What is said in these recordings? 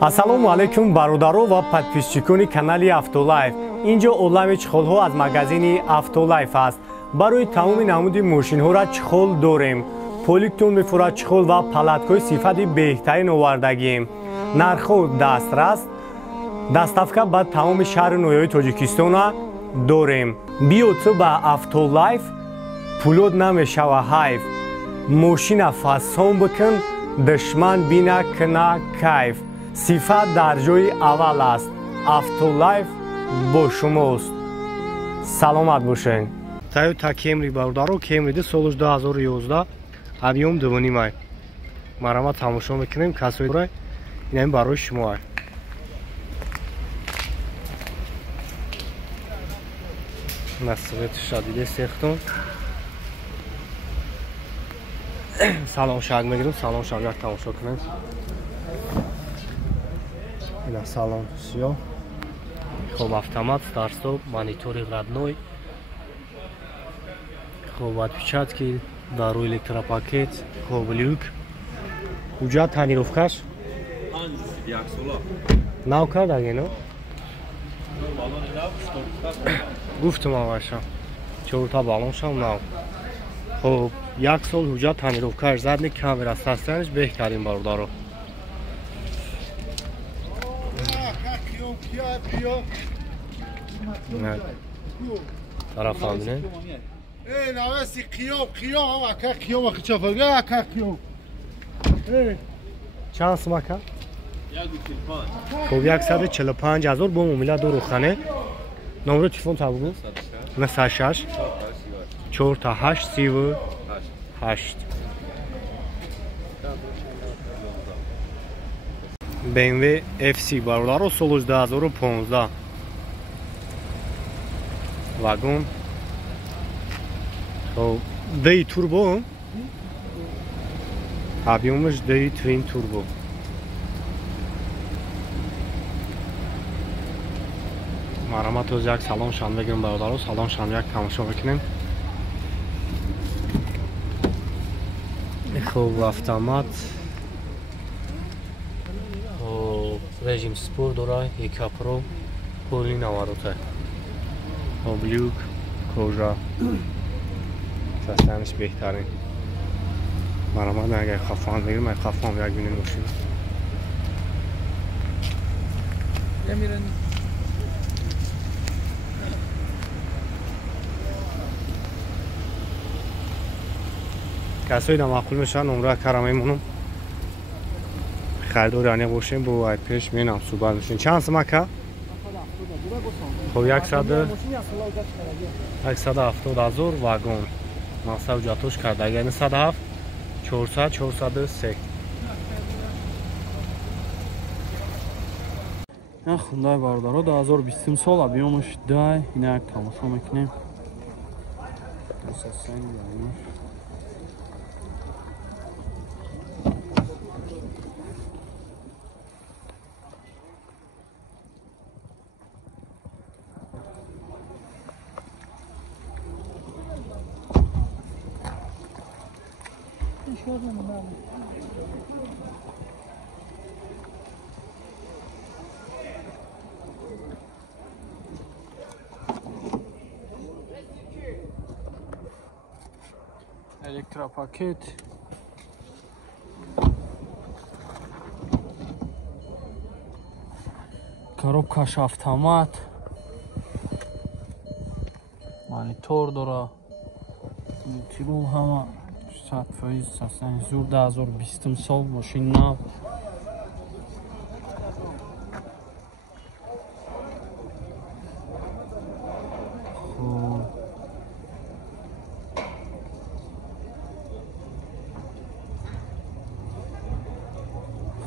ассалому алайкум бародаро ва подписчикони канали Автолайф. Инҷо олами чихолҳо аз магазини Автолайф аст. Барои тамоми намуди мошинҳоро чихол дорем. Поликтон мефурад чихол ва палаткои сифати беҳтарин овардагием. Нархҳо дастрас. Доставка ба тамоми шаҳри ноҳияи Тоҷикистона дорем. Биё ту ба Автолайф, пулот намешава ҳайф. Мошина фасон бикун, душман бина кина кайф. Сифат дар ҷои аввал аст. Автолайф бо шумост. Саломат бошед. Toyota Camry бародаро, Camry соли 2011, объем 2.5 май. Марамат тамошо мекунем, касои инам барои шумо. Насбет шадиде сехтон. Салон шаг мегирем, салон шаг як тамошо кунем. Ина салон сиё. Хоб автомат, старт-стоп, монитори родной. Хоб отпечатки, дару электропакет, хоб люк. Ҳуҷҷат танировкаш? Нав кардаги, но? Гуфтум аввалшам. 4 та балоншам нав. Хоб, 1 сол ҳуҷҷат танировкаш, задни камера, состояниш беҳтарин бародаро. طرف همینه نواسی قیام اما که قیام اخی چفرگه اکه قیام چند سمکه؟ خب 145,000 با مومیله دو روخانه نمره تلفن تا بگو 96 4 تا 8 38 BMW FC бародаро соли 2015 вагон хоб ди турбо объемаш ди твин турбо марамат оз як салон шан бегирем бародаро салон шан як тамошо бикунем хоб автомат режим спорт дорад екапро кӯли наварота облюк кожа состояниш беҳтарин марамад агар хафон бигирам ай хафон як бинем мошина касои намақул мешаванд номраи кара мемонам خریدار یعنی باشیم با وای پیش مینم صحبت میشین چند سمکه؟ خب 170,000 واگن مصرف جاتوش کرده یعنی 107 400 403 این خوندای باردارو 2020 سال объемش دای اینا یک تماشا میکنیم электропакет коробкаш автомат монитор дора тирул ҳама 100% зур 2020 сол мошин нав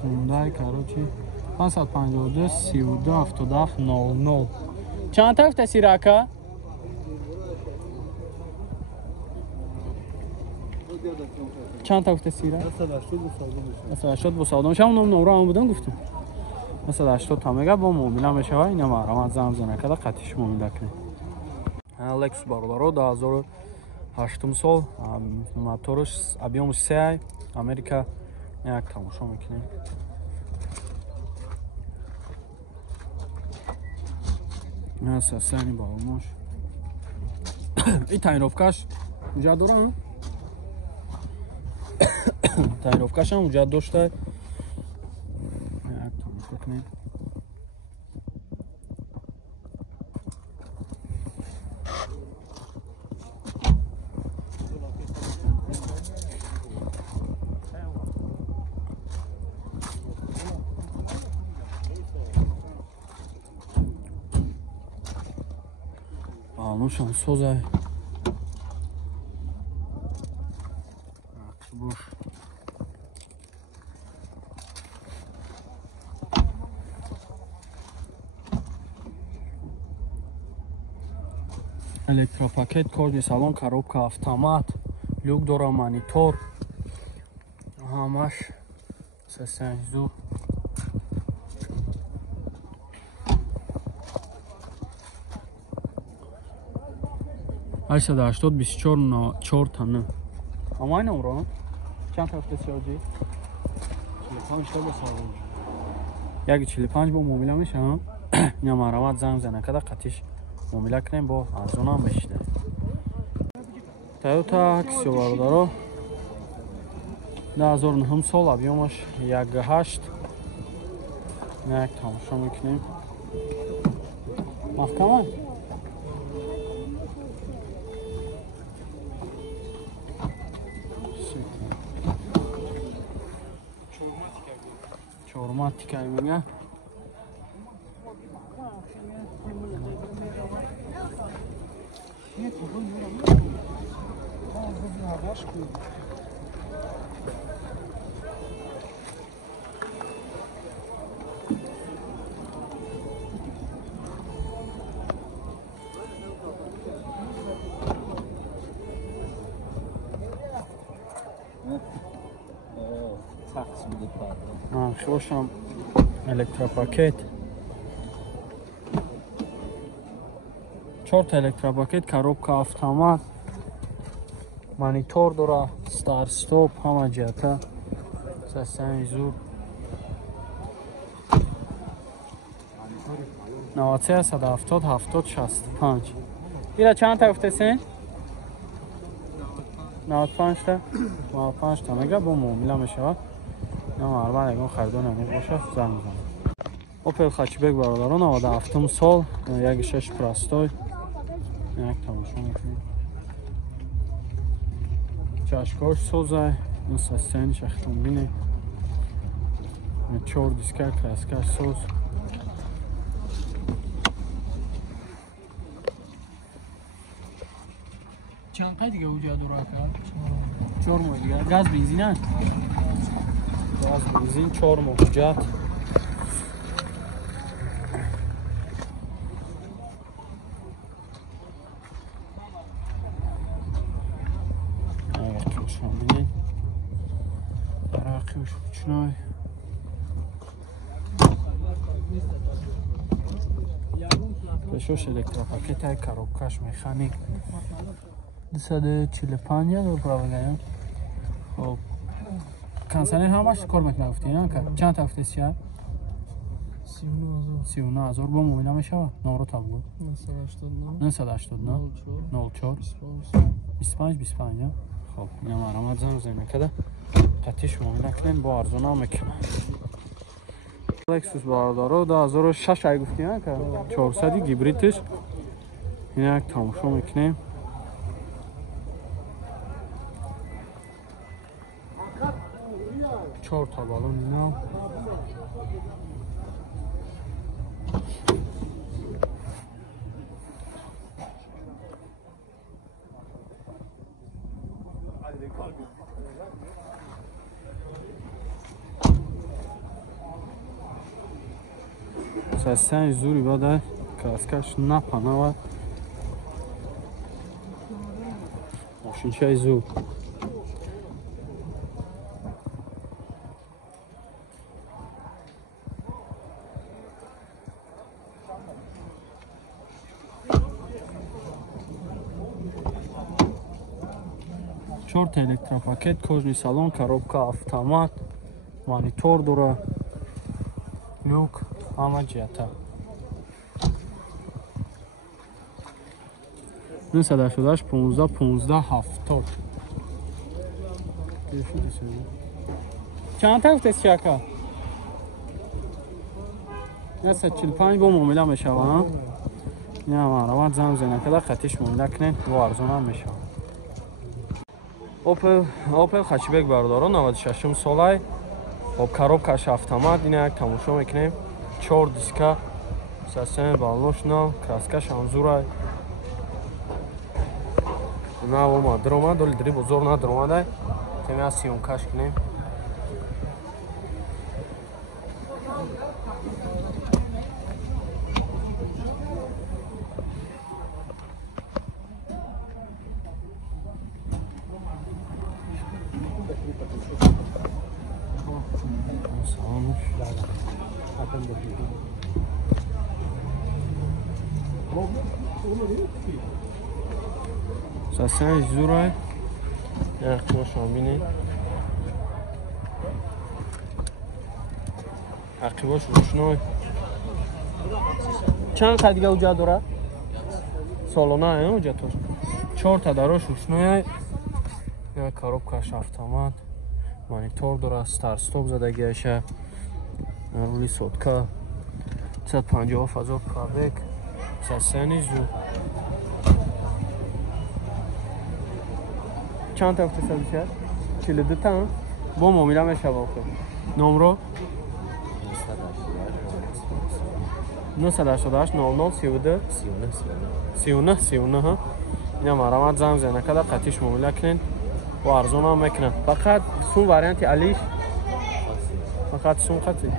хундай короче 552 32 77 00 чанд та гуфта сирака چند تا گفته سیره؟ 180 با سادم شما نمره هم بودن گفتم 180 تا میگه با موبیل میشه های اینا مرامت زمزنه کده قطعش موبیل کنه لکس باردارو 2008 سال موتورش объемش 3 امریکا یک تماشا میکنیم Насосани балмош. И тайновкаш уҷа дорам. Тайновкашам уҷа дошта. Як тамошо кунем. Балмошам созай. Бош. Электропакет, кожный салон, коробка автомат, люк дора, монитор. Ҳамаш сесензу. 880-24 тонна. Ҳамаи номро? Чанд ҳафта сиёҷи? 45 та босавоҷ. Яки 45 бо муомила мешавам. Ина марават занг зана када қатиш муомила кунем бо арзонам бешида. Toyota Axio бародаро 2009 сол, объёмаш 1.8. Як тамошо мекунем. Маҳкама? Чорматика мега. Хорошам электропакет. 4 электропакет, коробка автомат, монитор дора, старт стоп, ҳама ҷиҳата сасани зур. 93-70-70-65. ира чанд та гуфтесен? 95 та? 95 та мега бо муомила мешавад. Арбан ягон харидор намебошад, занг мезанам. Opel Hatchback бародарон 97 сол, 1.6 простой. Як тамошо мекунем. Чашкош созай, насостяниш автомобиле. 4 диска, краскаш соз. Чанд қай дига уҷа дурака? 4 моҳ дига. Газ бензина? Gaz, benzin, 4 moh hujjat. Evet, şambiye. Bırakıyor şu uçunay. Beşoş elektropaket, коробкаш mexanik. 245 ya da upravljają. Kansaner ҳамаш кор мекунад гуфтӣ? Чанд та гуфтеси? 39000 бо муомила мешавад? Номро бигӯ. 989 04 25. Хоб, ина марамат занг зана када қатиш муомила кунем бо арзона мекунад. Lexus бародаро 2006 ай гуфтӣ? 400 гибридиш. Ина як тамошо мекунем. Çor tabalon ina. Sasen zuri bada kaskaş napanava. Moşinçay zu. Чорт электропакет, кожный салон, коробка автомат, монитор дора, люк, ҳама ҷиҳата. 988 15 15 70. چند تا گفتی چکا؟ یا 145 با معامله میشه ها. یا مرامت زنگ زنه که در خطیش معامله کنین و ارزون هم میشه. اوپل خچبک برداران 96 ساله. با коробкаш автомат اینا یک تماشا میکنیم. 4 دیسکا سیستم بالنوش نو краскаш анзура. نه و ما درومه دولی دری بزرگ نه درومه ده. تیمی از سیونکاش کنیم. ساسن زورای نرخ شامبینه عقیباش روشنای چند تا دیگه اوجا داره؟ سالانه اوجا توش 4 تا داراش روشنای یا коробкаш автомат монитор дора стар стоп задагиаша рули сотка 150 фазо пробег сасани зу چند تا اختصاصی شد؟ 42 تا با معامله میشه واقعا نمره 988 00 32 39 39 ها اینا مرامت زنگ زنه که در قطعش معامله کنین و ارزون هم میکنن فقط سون وریانت علیش فقط سون قطعی